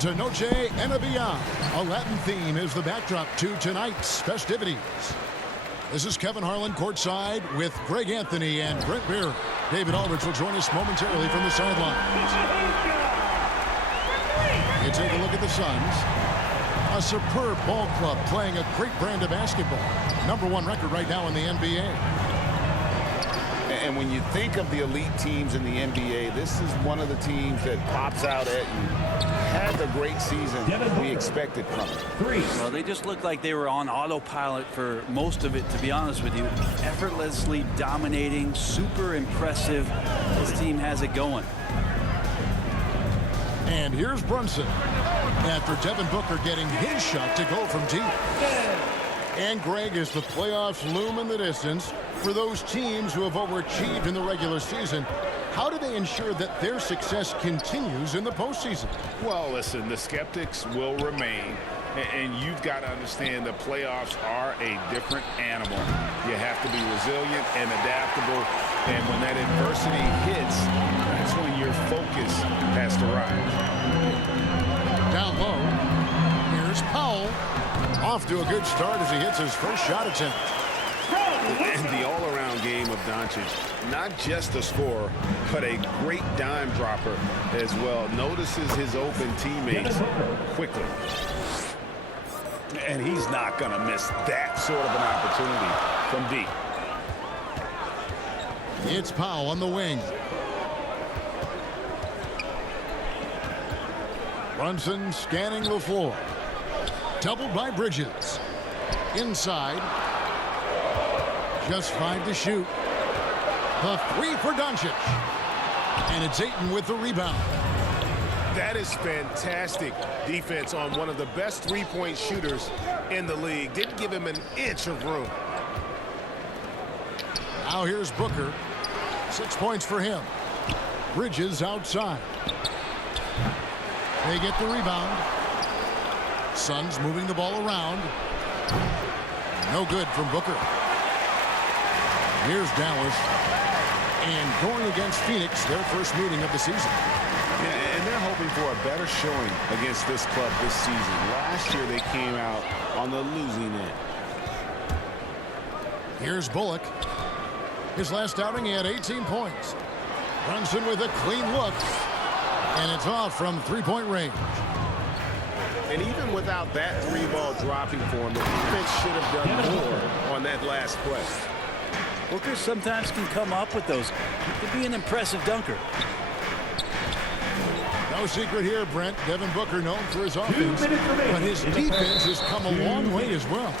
to Noche and Beyond. A Latin theme is the backdrop to tonight's festivities. This is Kevin Harlan courtside with Greg Anthony and Brent Beard. David Aldridge will join us momentarily from the sideline. You take a look at the Suns. A superb ball club playing a great brand of basketball. #1 record right now in the NBA. And when you think of the elite teams in the NBA, this is one of the teams that pops out at you. Had the great season we expected from it. Well, they just looked like they were on autopilot for most of it, to be honest with you. Effortlessly dominating, super impressive. This team has it going. And here's Brunson after Devin Booker getting his shot to go from deep. And Greg, as the playoffs loom in the distance, for those teams who have overachieved in the regular season, how do they ensure that their success continues in the postseason? Well, listen, the skeptics will remain, and you've got to understand the playoffs are a different animal. You have to be resilient and adaptable, and when that adversity hits, that's when your focus has to rise. Down low, here's Powell. Off to a good start as he hits his first shot attempt. And the all-around game of Doncic, not just a scorer, but a great dime dropper as well. Notices his open teammates quickly. And he's not going to miss that sort of an opportunity from deep. It's Powell on the wing. Brunson scanning the floor. Doubled by Bridges. Inside. Just 5 to shoot. The 3 for Doncic. And it's Ayton with the rebound. That is fantastic defense on one of the best three-point shooters in the league. Didn't give him an inch of room. Now here's Booker. 6 points for him. Bridges outside. They get the rebound. Suns moving the ball around. No good from Booker. Here's Dallas. And going against Phoenix, their first meeting of the season. Yeah, and they're hoping for a better showing against this club this season. Last year they came out on the losing end. Here's Bullock. His last outing, he had 18 points. Brunson with a clean look. And it's off from three-point range. And even without that 3-ball dropping for him, the defense should have done more on that last play. Booker sometimes can come up with those. He can be an impressive dunker. No secret here, Brent. Devin Booker known for his offense, but his defense has come a long way as well.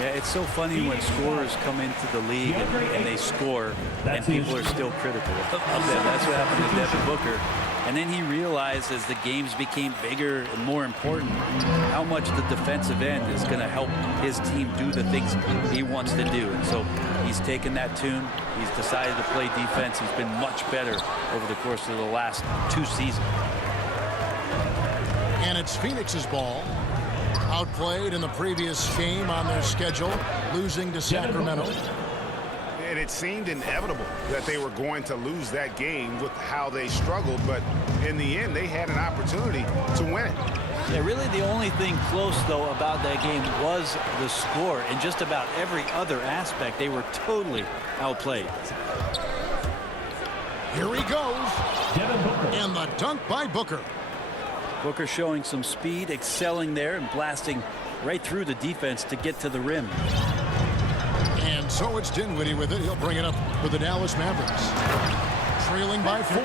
Yeah, it's so funny when scorers come into the league and they score, and people are still critical of them. That's what happened to Devin Booker. And then he realized as the games became bigger and more important, how much the defensive end is going to help his team do the things he wants to do. And so he's taken that tune. He's decided to play defense. He's been much better over the course of the last 2 seasons. And it's Phoenix's ball. Outplayed in the previous game on their schedule, losing to Sacramento. And it seemed inevitable that they were going to lose that game with how they struggled, but in the end, they had an opportunity to win it. Yeah, really the only thing close, though, about that game was the score. In just about every other aspect, they were totally outplayed. Here he goes. And the dunk by Booker. Booker showing some speed, excelling there, and blasting right through the defense to get to the rim. And so it's Dinwiddie with it. He'll bring it up for the Dallas Mavericks. Trailing by 4.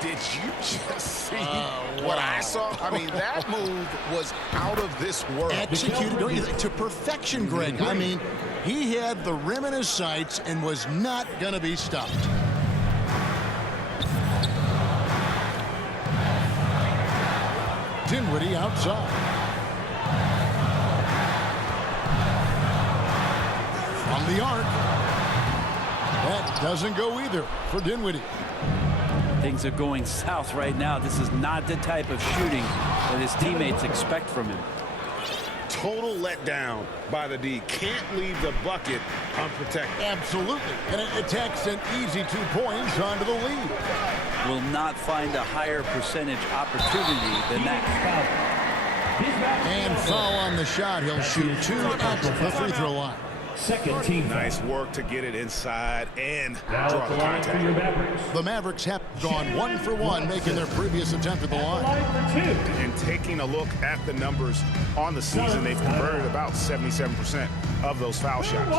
Did you just see what I saw? I mean, that move was out of this world. Executed to perfection, Greg. I mean, he had the rim in his sights and was not going to be stopped. Dinwiddie outside. From the arc. That doesn't go either for Dinwiddie. Things are going south right now. This is not the type of shooting that his teammates expect from him. total letdown by the D. Can't leave the bucket unprotected. Absolutely. And it takes an easy 2 points onto the lead. Will not find a higher percentage opportunity than that. And foul on the shot. He'll shoot 2 at the free throw line. Second team. Nice work to get it inside and draw the contact. The Mavericks have gone 1 for 1, making their previous attempt at the line. And taking a look at the numbers on the season, they've converted about 77% of those foul shots.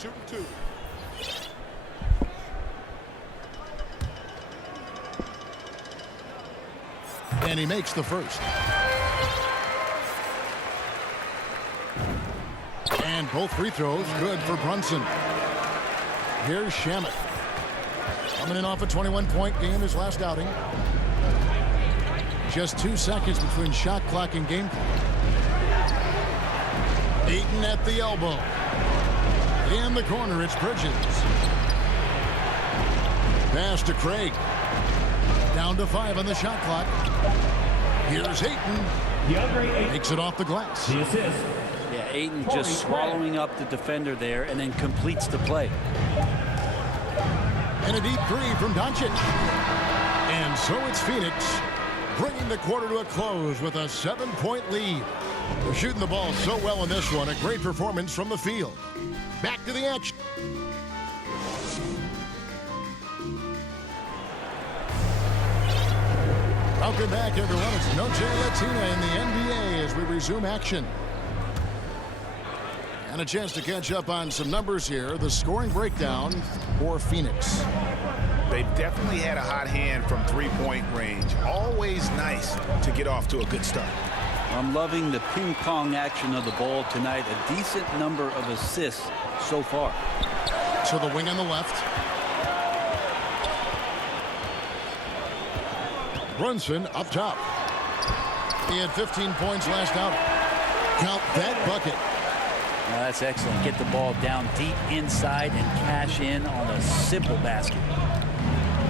Shooting 2. And he makes the first. And both free throws good for Brunson. Here's Shamet. Coming in off a 21-point game his last outing. Just 2 seconds between shot clock and game clock. Ayton at the elbow. In the corner, it's Bridges. Pass to Craig. Down to 5 on the shot clock. Here's Ayton. Makes it off the glass. The assist. Yeah, Ayton just swallowing up the defender there and then completes the play. And a deep 3 from Doncic. And so it's Phoenix bringing the quarter to a close with a 7-point lead. They're shooting the ball so well in this one. A great performance from the field. Back to the action. Welcome back, everyone. It's Noche Latina in the NBA as we resume action. And a chance to catch up on some numbers here. The scoring breakdown for Phoenix. They've definitely had a hot hand from three-point range. Always nice to get off to a good start. I'm loving the ping-pong action of the ball tonight. A decent number of assists so far. To the wing on the left. Brunson up top. He had 15 points last out. Count that bucket. Now that's excellent. Get the ball down deep inside and cash in on a simple basket.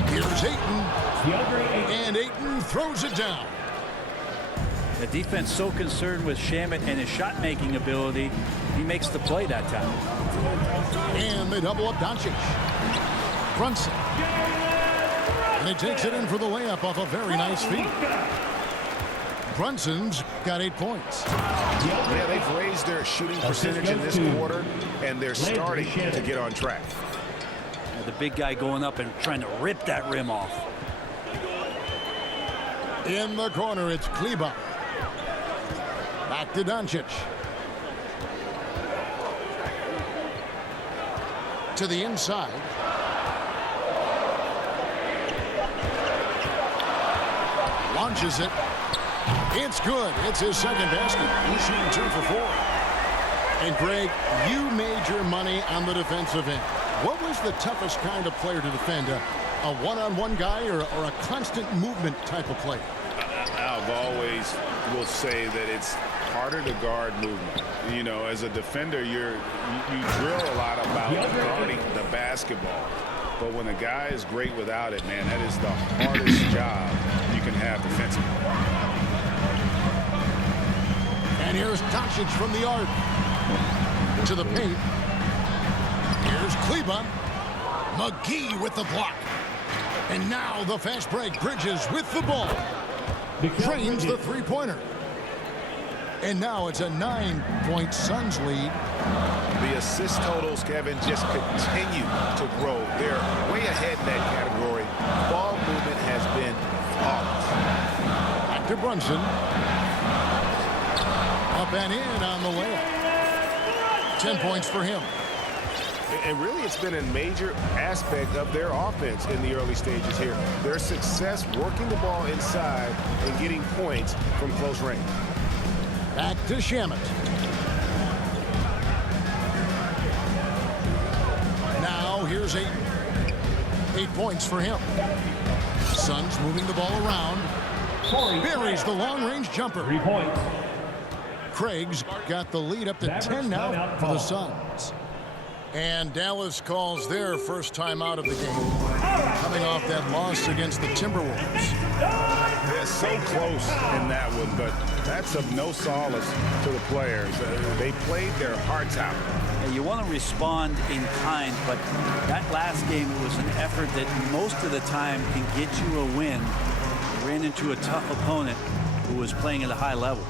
Here's Ayton. And Ayton throws it down. The defense so concerned with Shamet and his shot-making ability, he makes the play that time. And they double up Doncic. Brunson. And he takes it in for the layup off a very nice feed. Brunson's got 8 points. Yeah, they've raised their shooting percentage in this quarter, and they're starting to get on track. The big guy going up and trying to rip that rim off. In the corner, it's Kleba. Back to Doncic. To the inside. Launches it. It's good. It's his second basket. He's shooting 2 for 4. And Greg, you made your money on the defensive end. What was the toughest kind of player to defend? A one-on-one guy or a constant movement type of player? I've always will say that it's harder to guard movement. You know, as a defender, you drill a lot about guarding the basketball. But when a guy is great without it, man, that is the hardest job you can have defensively. And here's Doncic from the arc. To the paint. Here's Kleba. McGee with the block. And now the fast break. Bridges with the ball. Trains the three-pointer. And now it's a 9-point Suns lead. The assist totals, Kevin, just continue to grow. They're way ahead in that category Ball movement has been flawless. Back to Brunson. Up and in on the layup. 10 points for him. And really, it's been a major aspect of their offense in the early stages here. Their success working the ball inside and getting points from close range. Back to Shamet. Now here's 8 points for him. Suns moving the ball around. Buries the long-range jumper. 3 points. Craig's got the lead up to 10 now for the Suns. And Dallas calls their first time out of the game, coming off that loss against the Timberwolves. They're so close in that one, but that's of no solace to the players. They played their hearts out. And you want to respond in kind, but that last game was an effort that most of the time can get you a win. You ran into a tough opponent who was playing at a high level.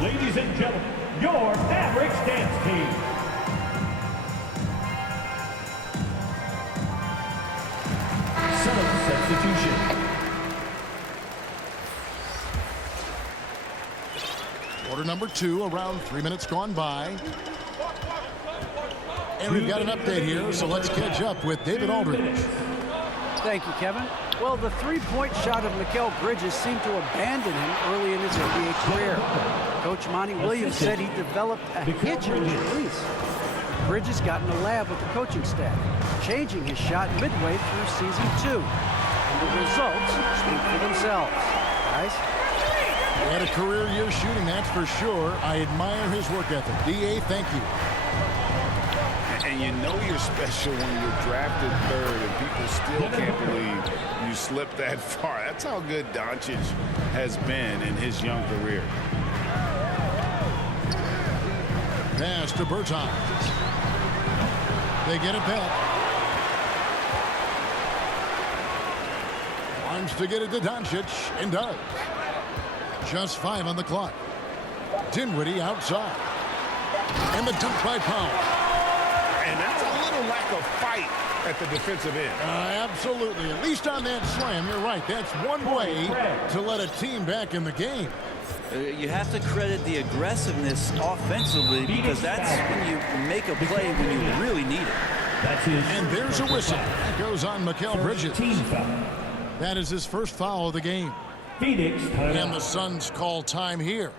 Ladies and gentlemen, your Mavericks dance team. Substitution. Quarter number 2, around 3 minutes gone by. And we've got an update here, so let's catch up with David Aldridge. Thank you, Kevin. Well, the three-point shot of Mikal Bridges seemed to abandon him early in his NBA career. Coach Monty Williams said he developed a hitch in his release. Bridges got in the lab with the coaching staff, changing his shot midway through season 2. And the results speak for themselves. Guys? He had a career year shooting, that's for sure. I admire his work ethic. D.A., thank you. And you know you're special when you're drafted 3rd and people still can't believe you slipped that far. That's how good Doncic has been in his young career. Pass to Bertans. They get it back. Wants to get it to Doncic, and does. Just 5 on the clock. Dinwiddie outside. And the dunk by Powell. And that's a little lack of fight at the defensive end. Absolutely. At least on that slam, you're right. That's one way to let a team back in the game. You have to credit the aggressiveness offensively because that's when you make a play when you really need it. And there's a whistle. That goes on Mikal Bridges. That is his first foul of the game. Phoenix And the Suns call time here.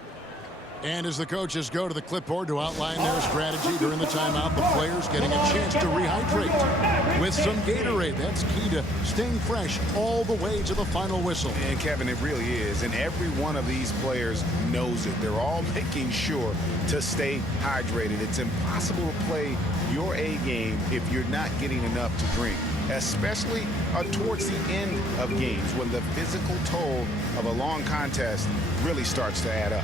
And as the coaches go to the clipboard to outline their strategy during the timeout, the players getting a chance to rehydrate with some Gatorade. That's key to staying fresh all the way to the final whistle. And Kevin, it really is. And every one of these players knows it. They're all making sure to stay hydrated. It's impossible to play your A game if you're not getting enough to drink, especially towards the end of games when the physical toll of a long contest really starts to add up.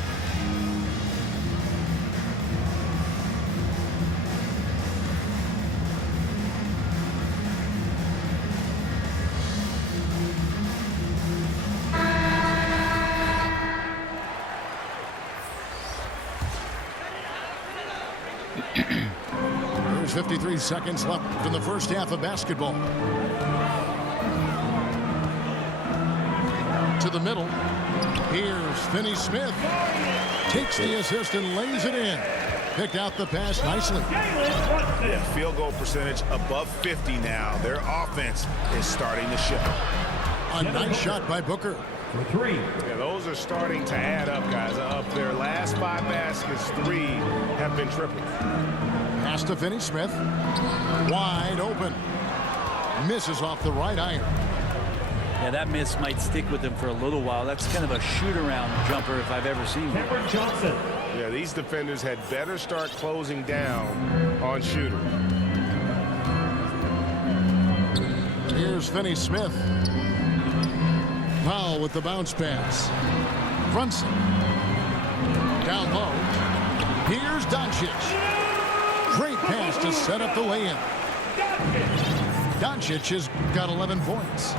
There's 53 seconds left in the first half of basketball. To the middle. Here's Finney-Smith. Takes the assist and lays it in. Picked out the pass nicely. Yeah, field goal percentage above 50 now. Their offense is starting to show. A nice shot by Booker. For 3. Yeah, those are starting to add up, guys. Of their last 5 baskets, 3 have been triples. Pass to Finney-Smith. Wide open. Misses off the right iron. Yeah, that miss might stick with him for a little while. That's kind of a shoot-around jumper if I've ever seen one. Cameron Johnson. Yeah, these defenders had better start closing down on shooters. Here's Finney-Smith. Powell with the bounce pass. Brunson. Down low. Here's Doncic. Great pass to set up the lay-in. Doncic has got 11 points.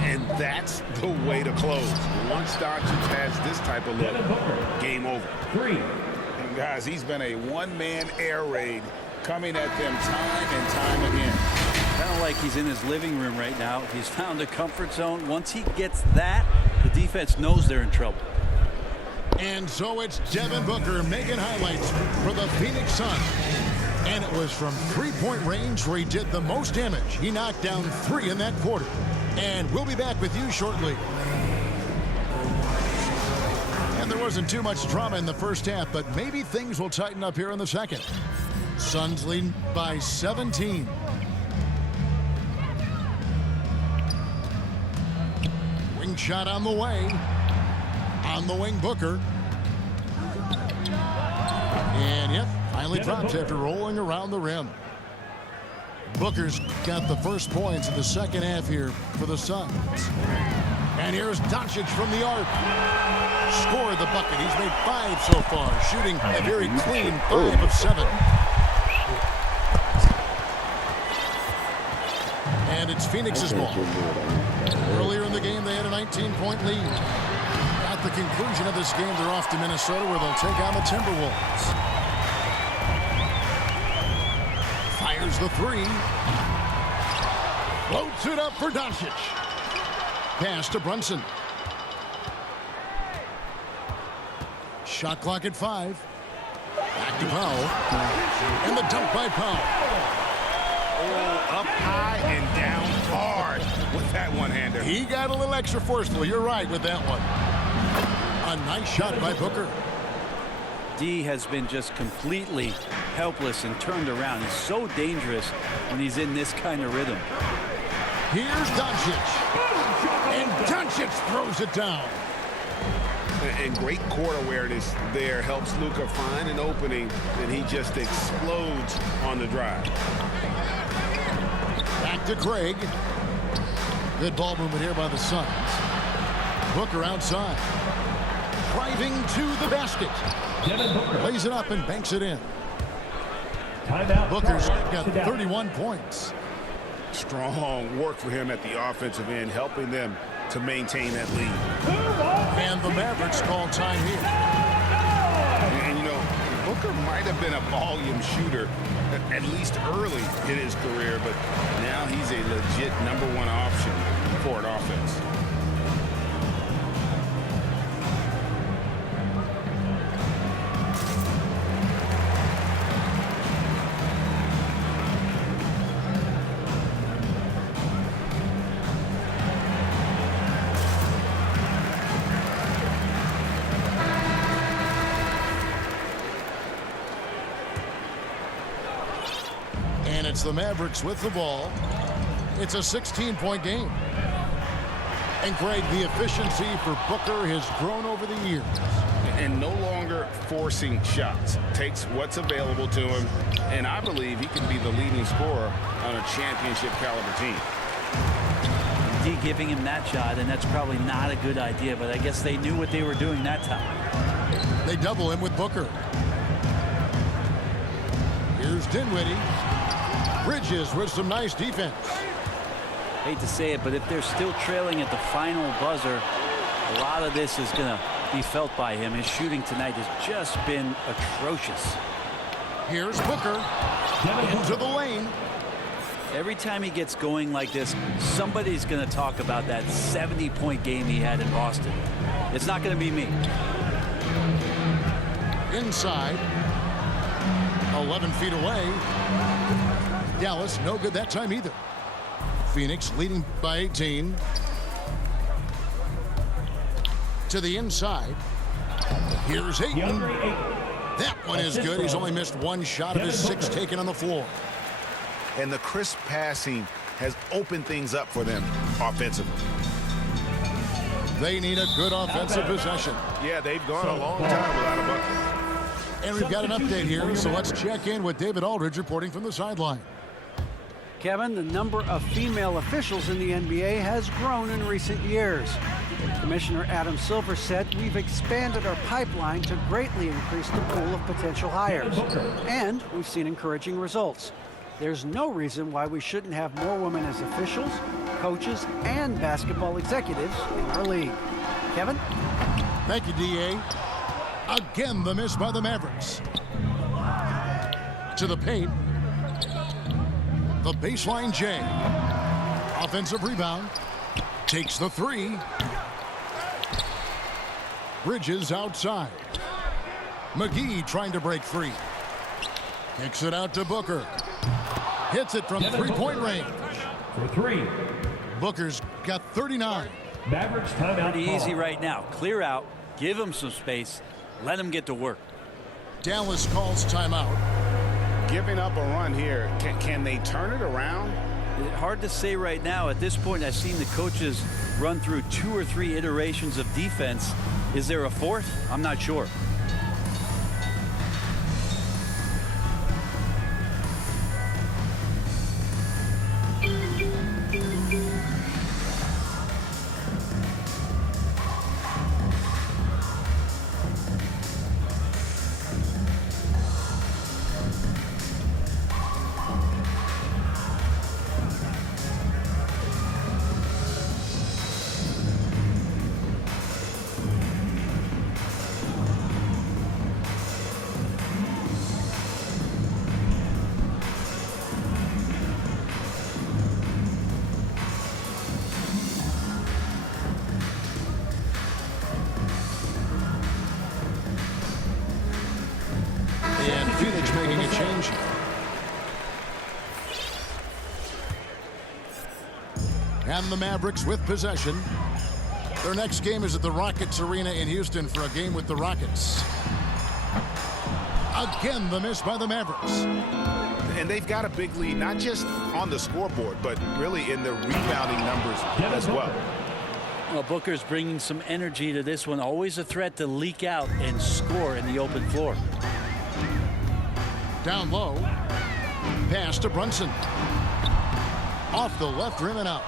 And that's the way to close. Once Doncic has this type of look, game over. 3. And guys, he's been a one-man air raid coming at them time and time again. Kind of like he's in his living room right now. He's found a comfort zone. Once he gets that, the defense knows they're in trouble. And so it's Devin Booker making highlights for the Phoenix Suns. And it was from three-point range where he did the most damage. He knocked down 3 in that quarter. And we'll be back with you shortly. And there wasn't too much drama in the first half, but maybe things will tighten up here in the second. Suns leading by 17. Wing shot on the way. On the wing, Booker. And yep, finally drops after rolling around the rim. Booker's got the first points in the second half here for the Suns. And here's Doncic from the arc. Scored the bucket. He's made 5 so far, shooting a very clean 5 of 7. And it's Phoenix's ball. Earlier in the game, they had a 19-point lead. At the conclusion of this game, they're off to Minnesota, where they'll take on the Timberwolves. Fires the 3. Floats it up for Doncic. Pass to Brunson. Shot clock at 5. Back to Powell. And the dunk by Powell. Up high and down hard with that one-hander. He got a little extra forceful. You're right with that one. A nice shot by Booker. D has been just completely helpless and turned around. He's so dangerous when he's in this kind of rhythm. Here's Doncic. And Doncic throws it down. And great court awareness there helps Luka find an opening, and he just explodes on the drive. Back to Craig. Good ball movement here by the Suns. Booker outside. Driving to the basket. Lays it up and banks it in. Booker's got 31 points. Strong work for him at the offensive end, helping them to maintain that lead. And the Mavericks call time here. And you know, Booker might have been a volume shooter, at least early in his career, but now he's a legit #1 option for an offense. And it's the Mavericks with the ball. It's a 16-point game. And Greg, the efficiency for Booker has grown over the years. And no longer forcing shots. Takes what's available to him, and I believe he can be the leading scorer on a championship caliber team. D giving him that shot, and that's probably not a good idea, but I guess they knew what they were doing that time. They double him with Booker. Here's Dinwiddie. Bridges with some nice defense. Hate to say it, but if they're still trailing at the final buzzer, a lot of this is going to be felt by him. His shooting tonight has just been atrocious. Here's Booker into the lane. Every time he gets going like this, somebody's going to talk about that 70-point game he had in Boston. It's not going to be me. Inside. 11 feet away. Dallas, no good that time either. Phoenix leading by 18. To the inside. Here's Ayton. That one is good. He's only missed 1 shot of his 6 taken on the floor. And the crisp passing has opened things up for them offensively. They need a good offensive possession. Yeah, they've gone a long time without a bucket. And we've got an update here, so let's check in with David Aldridge reporting from the sideline. Kevin, the number of female officials in the NBA has grown in recent years. Commissioner Adam Silver said we've expanded our pipeline to greatly increase the pool of potential hires. And we've seen encouraging results. There's no reason why we shouldn't have more women as officials, coaches, and basketball executives in our league. Kevin? Thank you, D.A. Again, the miss by the Mavericks. To the paint. The baseline J. Offensive rebound. Takes the three. Bridges outside. McGee trying to break free. Kicks it out to Booker. Hits it from three-point range. For three. Booker's got 39. Mavericks timeout. Pretty easy right now. Clear out. Give him some space. Let him get to work. Dallas calls timeout. Giving up a run here. Can they turn it around? Hard to say right now. At this point, I've seen the coaches run through 2 or 3 iterations of defense. Is there a fourth? I'm not sure. And Phoenix making a change. And the Mavericks with possession. Their next game is at the Rockets Arena in Houston for a game with the Rockets. Again, the miss by the Mavericks. And they've got a big lead, not just on the scoreboard, but really in the rebounding numbers as well. Well, Booker's bringing some energy to this one. Always a threat to leak out and score in the open floor. Down low. Pass to Brunson. Off the left rim and out.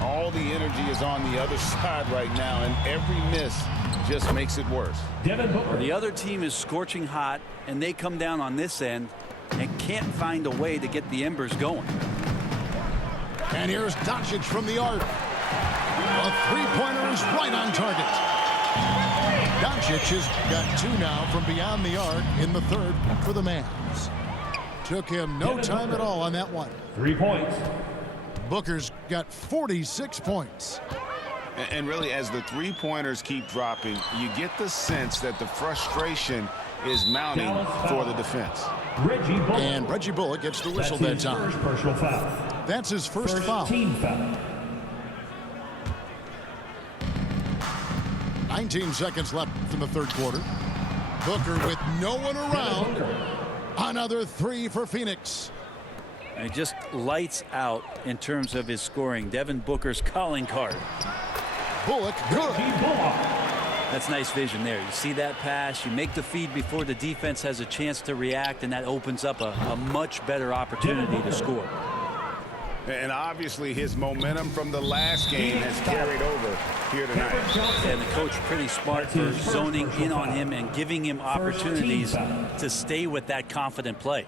All the energy is on the other side right now, and every miss just makes it worse. Devin Booker. The other team is scorching hot, and they come down on this end and can't find a way to get the embers going. And here's Doncic from the arc. A three-pointer is right on target. Doncic has got 2 now from beyond the arc in the third for the Mavs. Took him no time at all on that one. 3 points. Booker's got 46 points. And really, as the three-pointers keep dropping, you get the sense that the frustration is mounting for the defense. Reggie Bullock. And Reggie Bullock gets the whistle that That's his time. first personal foul. That's his first foul. Team foul. 19 seconds left in the third quarter. Booker with no one around. Another 3 for Phoenix. And just lights out in terms of his scoring. Devin Booker's calling card. Bullock good. Reggie Bullock. That's nice vision there. You see that pass, you make the feed before the defense has a chance to react, and that opens up a much better opportunity to score. And obviously his momentum from the last game has carried over here tonight. And the coach pretty smart for zoning in on him and giving him opportunities to stay with that confident play.